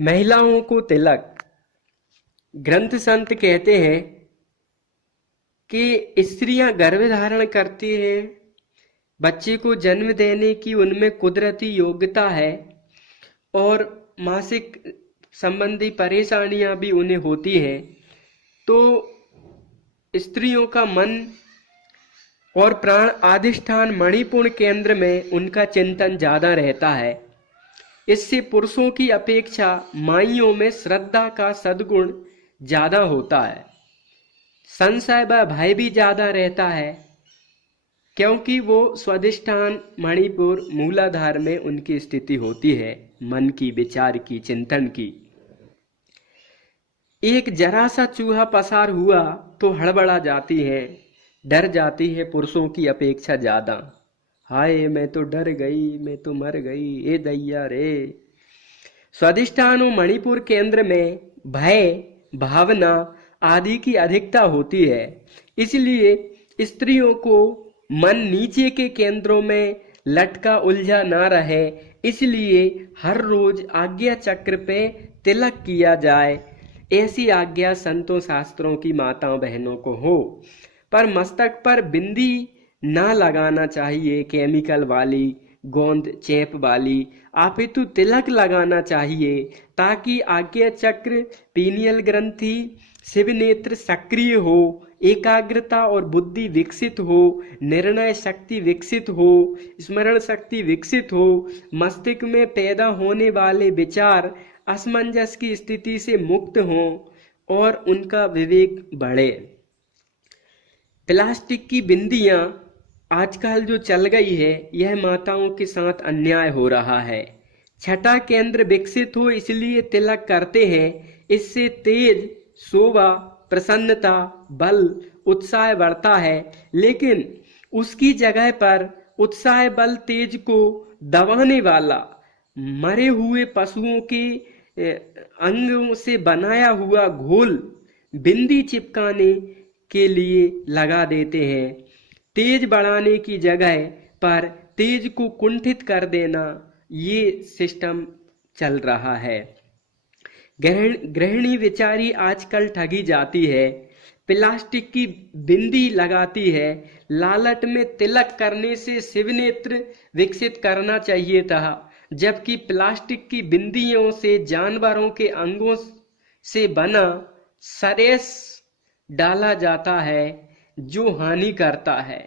महिलाओं को तिलक। ग्रंथ संत कहते हैं कि स्त्रियां गर्भ धारण करती हैं, बच्चे को जन्म देने की उनमें कुदरती योग्यता है और मासिक संबंधी परेशानियां भी उन्हें होती हैं। तो स्त्रियों का मन और प्राण अधिष्ठान मणिपुर केंद्र में उनका चिंतन ज्यादा रहता है। इससे पुरुषों की अपेक्षा माइयों में श्रद्धा का सद्गुण ज्यादा होता है। संशय व भय भी ज्यादा रहता है, क्योंकि वो स्वाधिष्ठान मणिपुर मूलाधार में उनकी स्थिति होती है, मन की, विचार की, चिंतन की। एक जरा सा चूहा पसार हुआ तो हड़बड़ा जाती है, डर जाती है पुरुषों की अपेक्षा ज्यादा। हाय मैं तो डर गई, मैं तो मर गई, ए दैया रे। स्वाधिष्ठान और मणिपुर केंद्र में भय भावना आदि की अधिकता होती है। इसलिए स्त्रियों को मन नीचे के केंद्रों में लटका उलझा ना रहे, इसलिए हर रोज आज्ञा चक्र पे तिलक किया जाए, ऐसी आज्ञा संतों शास्त्रों की माताओं बहनों को हो। पर मस्तक पर बिंदी ना लगाना चाहिए, केमिकल वाली, गोंद चेप वाली। अपितु तिलक लगाना चाहिए, ताकि आज्ञा चक्र, पीनियल ग्रंथि, शिव नेत्र सक्रिय हो, एकाग्रता और बुद्धि विकसित हो, निर्णय शक्ति विकसित हो, स्मरण शक्ति विकसित हो, मस्तिष्क में पैदा होने वाले विचार असमंजस की स्थिति से मुक्त हों और उनका विवेक बढ़े। प्लास्टिक की बिंदियां आजकल जो चल गई है, यह माताओं के साथ अन्याय हो रहा है। छठा केंद्र विकसित हो इसलिए तिलक करते हैं। इससे तेज, शोभा, प्रसन्नता, बल, उत्साह बढ़ता है। लेकिन उसकी जगह पर उत्साह, बल, तेज को दबाने वाला मरे हुए पशुओं के अंगों से बनाया हुआ घोल बिंदी चिपकाने के लिए लगा देते हैं। तेज बढ़ाने की जगह पर तेज को कुंठित कर देना, ये सिस्टम चल रहा है। गृहिणी बेचारी आजकल ठगी जाती है, प्लास्टिक की बिंदी लगाती है। लालट में तिलक करने से शिवनेत्र विकसित करना चाहिए था, जबकि प्लास्टिक की बिंदियों से जानवरों के अंगों से बना सरेस डाला जाता है, जो हानि करता है।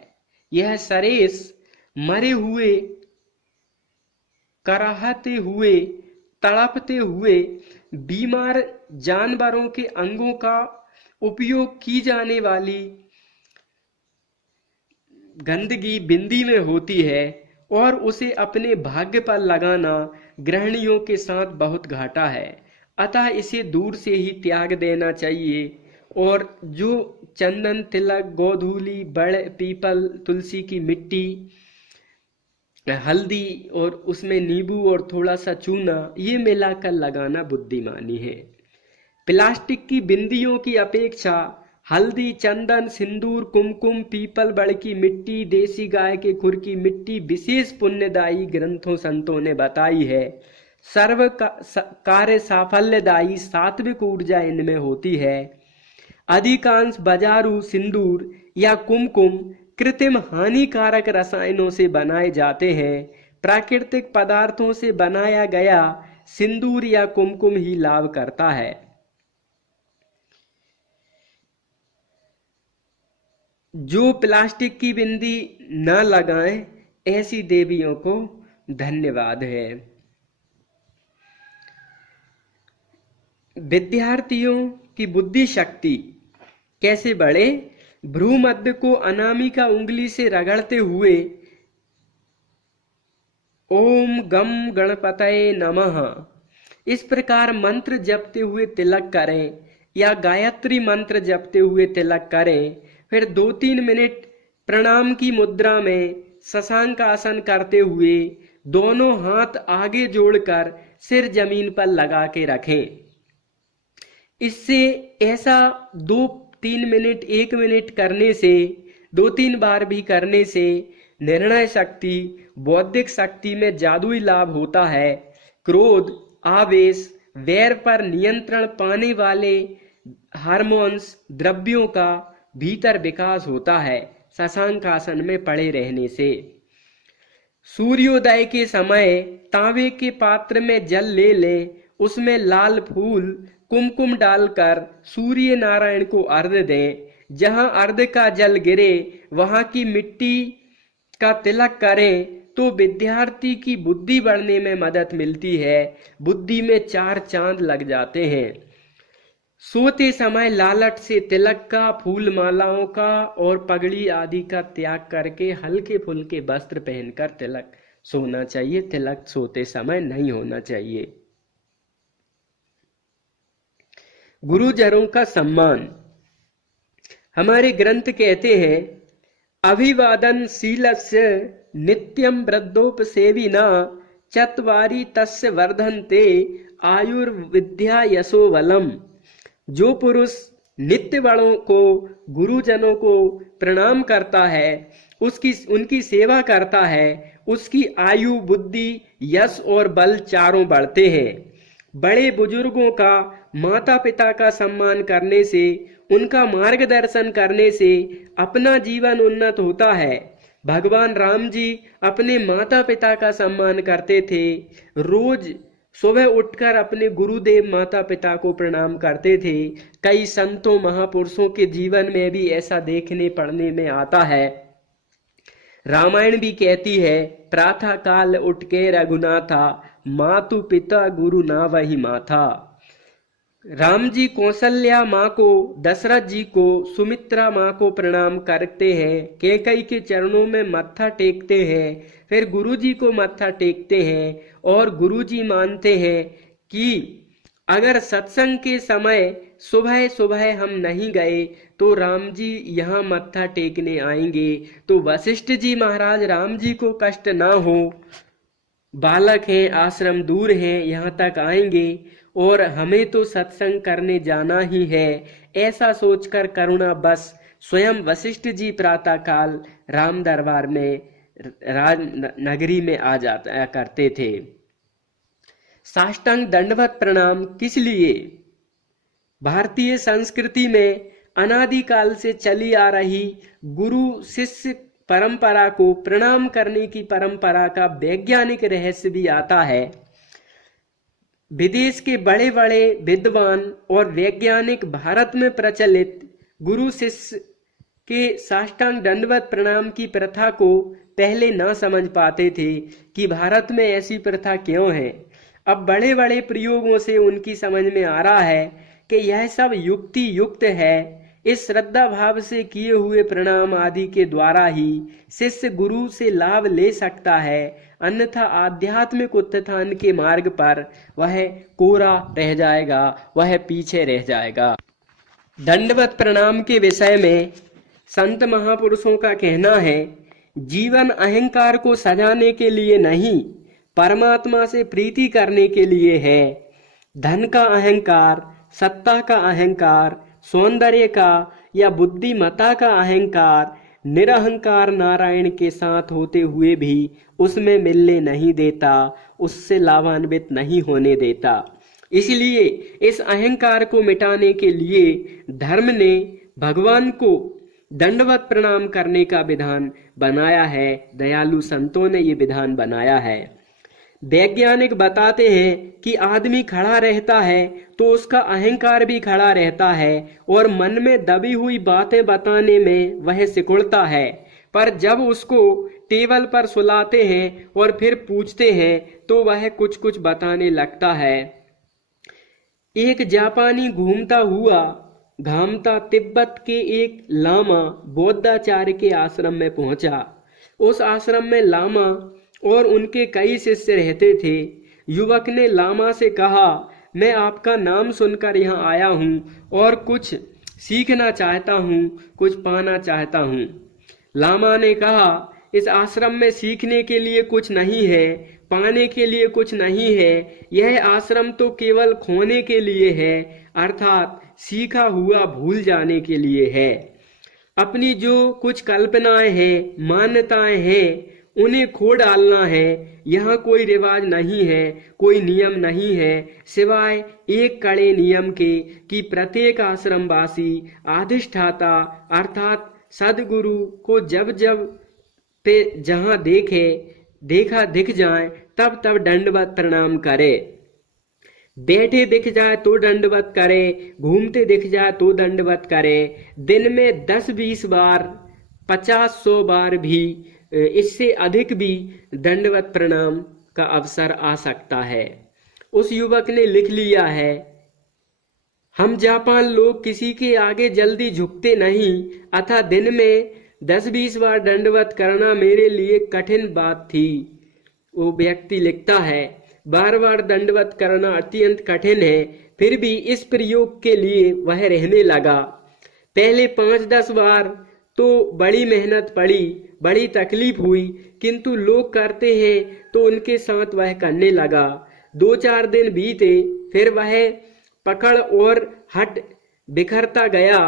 यह सरेस मरे हुए, कराहते हुए, तड़पते हुए बीमार जानवरों के अंगों का उपयोग की जाने वाली गंदगी बिंदी में होती है, और उसे अपने भाग्य पर लगाना गृहिणियों के साथ बहुत घाटा है। अतः इसे दूर से ही त्याग देना चाहिए। और जो चंदन, तिलक, गोधूली, बड़, पीपल, तुलसी की मिट्टी, हल्दी और उसमें नींबू और थोड़ा सा चूना, ये मिलाकर लगाना बुद्धिमानी है। प्लास्टिक की बिंदियों की अपेक्षा हल्दी, चंदन, सिंदूर, कुमकुम, पीपल, बड़ की मिट्टी, देसी गाय के खुर की मिट्टी विशेष पुण्यदायी ग्रंथों संतों ने बताई है। सर्व कार्य साफल्यदायी सात्विक ऊर्जा इनमें होती है। अधिकांश बाजारू सिंदूर या कुमकुम कृत्रिम हानिकारक रसायनों से बनाए जाते हैं। प्राकृतिक पदार्थों से बनाया गया सिंदूर या कुमकुम ही लाभ करता है। जो प्लास्टिक की बिंदी न लगाएं, ऐसी देवियों को धन्यवाद है। विद्यार्थियों की बुद्धि शक्ति कैसे बढ़े? भ्रू मध्य को अनामिका उंगली से रगड़ते हुए ओम गम गणपतये नमः इस प्रकार मंत्र जपते हुए तिलक करें, या गायत्री मंत्र जपते हुए तिलक करें। फिर 2-3 मिनट प्रणाम की मुद्रा में शशांक आसन करते हुए दोनों हाथ आगे जोड़कर सिर जमीन पर लगा के रखें। इससे ऐसा 2-3 मिनट, 1 मिनट करने से, 2-3 बार भी करने से निर्णय शक्ति, बौद्धिक शक्ति में जादुई लाभ होता है। क्रोध, आवेश, वैर पर नियंत्रण पाने वाले हार्मोन्स द्रव्यों का भीतर विकास होता है शशांक आसन में पड़े रहने से। सूर्योदय के समय तांबे के पात्र में जल ले ले, उसमें लाल फूल कुमकुम डालकर सूर्य नारायण को अर्घ्य दें। जहां अर्घ्य का जल गिरे वहां की मिट्टी का तिलक करें तो विद्यार्थी की बुद्धि बढ़ने में मदद मिलती है, बुद्धि में 4 चांद लग जाते हैं। सोते समय लालट से तिलक का, फूल मालाओं का और पगड़ी आदि का त्याग करके हल्के फुल्के वस्त्र पहनकर तिलक सोना चाहिए। तिलक सोते समय नहीं होना चाहिए। गुरुजनों का सम्मान। हमारे ग्रंथ कहते हैं, अभिवादन शीलस्य नित्यम वृद्धोपसेविना चत्वारि तस्य वर्धन्ते आयुर्विद्या यशो बलम। जो पुरुष नित्य बड़ों को, गुरुजनों को प्रणाम करता है, उनकी सेवा करता है, उसकी आयु, बुद्धि, यश और बल चारों बढ़ते हैं। बड़े बुजुर्गों का, माता पिता का सम्मान करने से, उनका मार्गदर्शन करने से अपना जीवन उन्नत होता है। भगवान राम जी अपने माता पिता का सम्मान करते थे। रोज सुबह उठकर अपने गुरुदेव माता पिता को प्रणाम करते थे। कई संतों महापुरुषों के जीवन में भी ऐसा देखने पढ़ने में आता है। रामायण भी कहती है, प्रातः काल उठ के रघुनाथा, मातु पिता गुरु ना वही माथा। राम जी कौशल्या माँ को, दशरथ जी को, सुमित्रा माँ को प्रणाम करते हैं, कैकेयी के चरणों में मत्था टेकते हैं, फिर गुरु जी को मत्था टेकते हैं और गुरु जी मानते हैं कि अगर सत्संग के समय सुबह सुबह हम नहीं गए तो राम जी यहाँ मत्था टेकने आएंगे, तो वशिष्ठ जी महाराज राम जी को कष्ट ना हो, बालक हैं, आश्रम दूर हैं, यहाँ तक आएंगे और हमें तो सत्संग करने जाना ही है। ऐसा सोचकर करुणा बस स्वयं वशिष्ठ जी प्रातः काल राम दरबार में, राज नगरी में आ जाता करते थे। साष्टांग दंडवत प्रणाम किस लिए? भारतीय संस्कृति में अनादिकाल से चली आ रही गुरु शिष्य परंपरा को प्रणाम करने की परंपरा का वैज्ञानिक रहस्य भी आता है। विदेश के बड़े बड़े विद्वान और वैज्ञानिक भारत में प्रचलित गुरु शिष्य के साष्टांग दंडवत प्रणाम की प्रथा को पहले ना समझ पाते थे कि भारत में ऐसी प्रथा क्यों है। अब बड़े बड़े प्रयोगों से उनकी समझ में आ रहा है कि यह सब युक्ति युक्त है। इस श्रद्धा भाव से किए हुए प्रणाम आदि के द्वारा ही शिष्य गुरु से लाभ ले सकता है, अन्यथा आध्यात्मिक उत्थान के मार्ग पर वह कोरा रह जाएगा, वह पीछे रह जाएगा। दंडवत प्रणाम के विषय में संत महापुरुषों का कहना है, जीवन अहंकार को सजाने के लिए नहीं, परमात्मा से प्रीति करने के लिए है। धन का अहंकार, सत्ता का अहंकार, सौंदर्य का या बुद्धिमत्ता का अहंकार निरहंकार नारायण के साथ होते हुए भी उसमें मिलने नहीं देता, उससे लाभान्वित नहीं होने देता। इसलिए इस अहंकार को मिटाने के लिए धर्म ने भगवान को दंडवत प्रणाम करने का विधान बनाया है। दयालु संतों ने ये विधान बनाया है। वैज्ञानिक बताते हैं कि आदमी खड़ा रहता है तो उसका अहंकार भी खड़ा रहता है और मन में दबी हुई बातें बताने में वह सिकुड़ता है, पर जब उसको टेबल पर सुलाते हैं और फिर पूछते हैं तो वह कुछ कुछ बताने लगता है। एक जापानी घूमता हुआ घामता तिब्बत के एक लामा बौद्धाचार्य के आश्रम में पहुंचा। उस आश्रम में लामा और उनके कई शिष्य रहते थे। युवक ने लामा से कहा, मैं आपका नाम सुनकर यहाँ आया हूँ और कुछ सीखना चाहता हूँ, कुछ पाना चाहता हूँ। लामा ने कहा, इस आश्रम में सीखने के लिए कुछ नहीं है, पाने के लिए कुछ नहीं है। यह आश्रम तो केवल खोने के लिए है, अर्थात सीखा हुआ भूल जाने के लिए है। अपनी जो कुछ कल्पनाएं हैं, मान्यताएं हैं, उन्हें खो डालना है। यहाँ कोई रिवाज नहीं है, कोई नियम नहीं है, सिवाय एक कड़े नियम के कि प्रत्येक आश्रमवासी अधिष्ठाता अर्थात सदगुरु को जब जब पे जहाँ देखा दिख जाए तब तब दंडवत प्रणाम करे। बैठे दिख जाए तो दंडवत करे, घूमते दिख जाए तो दंडवत करे। दिन में 10-20 बार, 50-100 बार भी, इससे अधिक भी दंडवत प्रणाम का अवसर आ सकता है। उस युवक ने लिख लिया है, हम जापान लोग किसी के आगे जल्दी झुकते नहीं, अतः दिन में 10-20 बार दंडवत करना मेरे लिए कठिन बात थी। वो व्यक्ति लिखता है, बार बार दंडवत करना अत्यंत कठिन है, फिर भी इस प्रयोग के लिए वह रहने लगा। पहले 5-10 बार तो बड़ी मेहनत पड़ी, बड़ी तकलीफ हुई, किंतु लोग करते हैं तो उनके साथ वह करने लगा। 2-4 दिन बीते, फिर वह पकड़ और हट बिखरता गया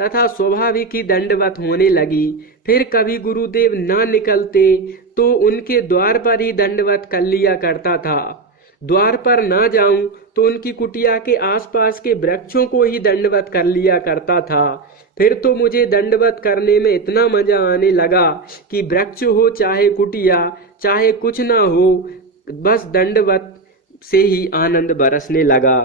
तथा स्वाभाविक ही दंडवत होने लगी। फिर कभी गुरुदेव ना निकलते तो उनके द्वार पर ही दंडवत कर लिया करता था। द्वार पर ना जाऊं तो उनकी कुटिया के आसपास के वृक्षों को ही दंडवत कर लिया करता था। फिर तो मुझे दंडवत करने में इतना मजा आने लगा कि वृक्ष हो चाहे कुटिया, चाहे कुछ ना हो, बस दंडवत से ही आनंद बरसने लगा।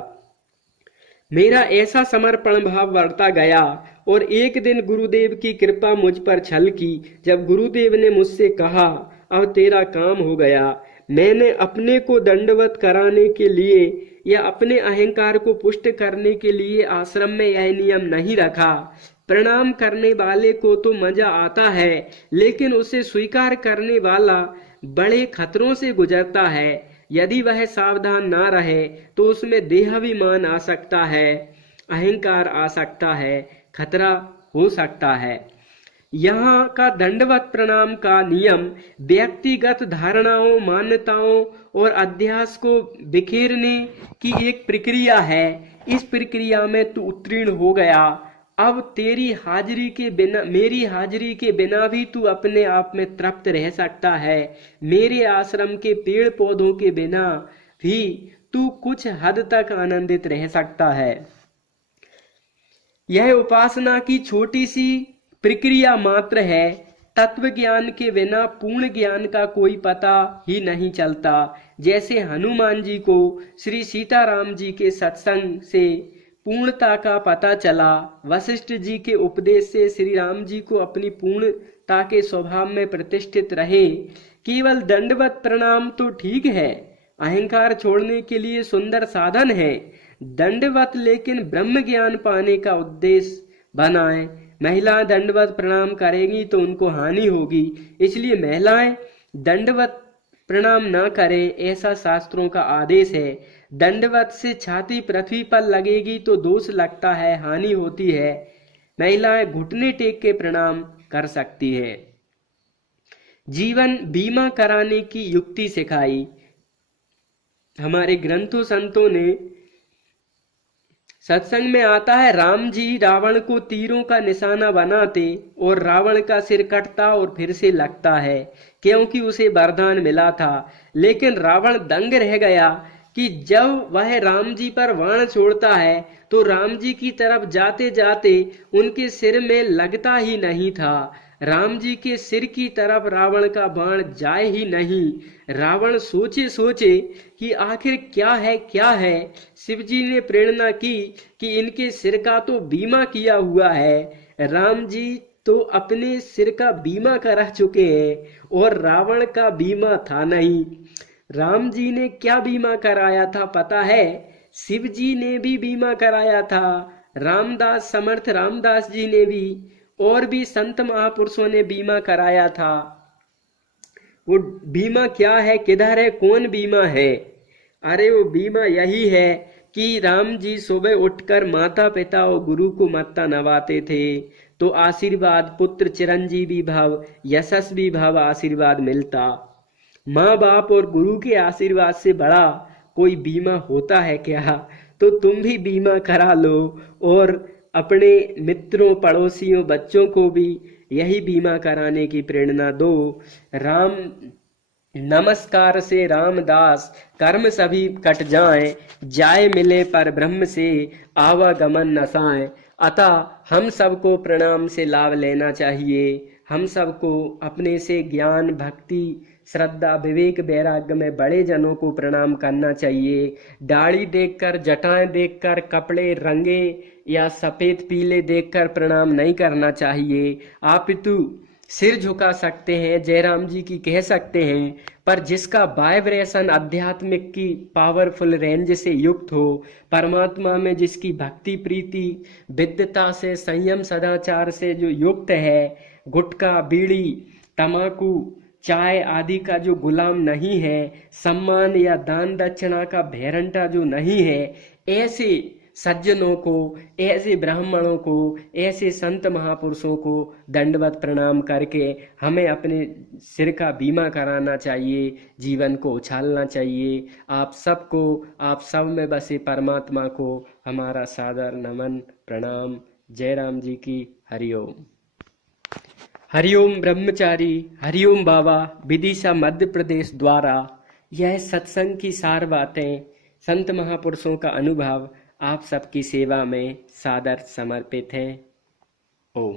मेरा ऐसा समर्पण भाव बढ़ता गया और एक दिन गुरुदेव की कृपा मुझ पर छलकी जब गुरुदेव ने मुझसे कहा, अब तेरा काम हो गया। मैंने अपने को दंडवत कराने के लिए या अपने अहंकार को पुष्ट करने के लिए आश्रम में यह नियम नहीं रखा। प्रणाम करने वाले को तो मजा आता है, लेकिन उसे स्वीकार करने वाला बड़े खतरों से गुजरता है। यदि वह सावधान ना रहे तो उसमें देहाभिमान आ सकता है, अहंकार आ सकता है, खतरा हो सकता है। यहाँ का दंडवत प्रणाम का नियम व्यक्तिगत धारणाओं, मान्यताओं और अध्यास को बिखेरने की एक प्रक्रिया है। इस प्रक्रिया में तू उत्तीर्ण हो गया। अब तेरी हाजिरी के बिना, मेरी हाजिरी के बिना भी तू अपने आप में तृप्त रह सकता है। मेरे आश्रम के पेड़ पौधों के बिना भी तू कुछ हद तक आनंदित रह सकता है। यह उपासना की छोटी सी प्रक्रिया मात्र है। तत्व ज्ञान के बिना पूर्ण ज्ञान का कोई पता ही नहीं चलता। जैसे हनुमान जी को श्री सीताराम जी के सत्संग से पूर्णता का पता चला, वशिष्ठ जी के उपदेश से श्री राम जी को अपनी पूर्णता के स्वभाव में प्रतिष्ठित रहे। केवल दंडवत प्रणाम तो ठीक है, अहंकार छोड़ने के लिए सुंदर साधन है दंडवत, लेकिन ब्रह्म ज्ञान पाने का उद्देश्य बनाए। महिलाएं दंडवत प्रणाम करेंगी तो उनको हानि होगी, इसलिए महिलाएं दंडवत प्रणाम न करें, ऐसा शास्त्रों का आदेश है। दंडवत से छाती पृथ्वी पर लगेगी तो दोष लगता है, हानि होती है। महिलाएं घुटने टेक के प्रणाम कर सकती है। जीवन बीमा कराने की युक्ति सिखाई। हमारे ग्रंथों संतों ने, सत्संग में आता है, राम जी रावण को तीरों का निशाना बनाते और रावण का सिर कटता और फिर से लगता है, क्योंकि उसे वरदान मिला था। लेकिन रावण दंग रह गया कि जब वह राम जी पर बाण छोड़ता है तो राम जी की तरफ जाते जाते उनके सिर में लगता ही नहीं था। राम जी के सिर की तरफ रावण का बाण जाए ही नहीं। रावण सोचे सोचे कि आखिर क्या है। शिव जी ने प्रेरणा की कि इनके सिर का तो बीमा किया हुआ है। राम जी तो अपने सिर का बीमा करा चुके हैं और रावण का बीमा था नहीं। राम जी ने क्या बीमा कराया था पता है? शिव जी ने भी बीमा कराया था, रामदास, समर्थ रामदास जी ने भी, और भी संत महापुरुषों ने बीमा कराया था। वो बीमा क्या है, किधर है, कौन बीमा है? अरे वो बीमा यही है कि राम जी सुबह उठकर माता पिता और गुरु को मत्ता नवाते थे तो आशीर्वाद, पुत्र चिरंजीवी भव, यशस्वी भव आशीर्वाद मिलता। माँ बाप और गुरु के आशीर्वाद से बड़ा कोई बीमा होता है क्या? तो तुम भी बीमा करा लो और अपने मित्रों, पड़ोसियों, बच्चों को भी यही बीमा कराने की प्रेरणा दो। राम नमस्कार से रामदास कर्म सभी कट जाएं, जाए मिले पर ब्रह्म से आवागमन नसाएं। अतः हम सबको प्रणाम से लाभ लेना चाहिए। हम सबको अपने से ज्ञान भक्ति श्रद्धा विवेक वैराग्य में बड़े जनों को प्रणाम करना चाहिए। दाढ़ी देखकर जटाएं देखकर कपड़े रंगे या सफेद पीले देखकर प्रणाम नहीं करना चाहिए। अपितु सिर झुका सकते हैं, जयराम जी की कह सकते हैं, पर जिसका वाइब्रेशन आध्यात्मिक की पावरफुल रेंज से युक्त हो, परमात्मा में जिसकी भक्ति प्रीति विद्वता से संयम सदाचार से जो युक्त है, गुटखा बीड़ी तमाकू चाय आदि का जो गुलाम नहीं है, सम्मान या दान दक्षिणा का भेरंटा जो नहीं है, ऐसे सज्जनों को, ऐसे ब्राह्मणों को, ऐसे संत महापुरुषों को दंडवत प्रणाम करके हमें अपने सिर का बीमा कराना चाहिए, जीवन को उछालना चाहिए। आप सबको, आप सब में बसे परमात्मा को हमारा सादर नमन प्रणाम। जयराम जी की हरिओम। हरिओम ब्रह्मचारी, हरिओम बाबा विदिशा मध्य प्रदेश द्वारा यह सत्संग की सार बातें, संत महापुरुषों का अनुभव आप सबकी सेवा में सादर समर्पित है। ओम।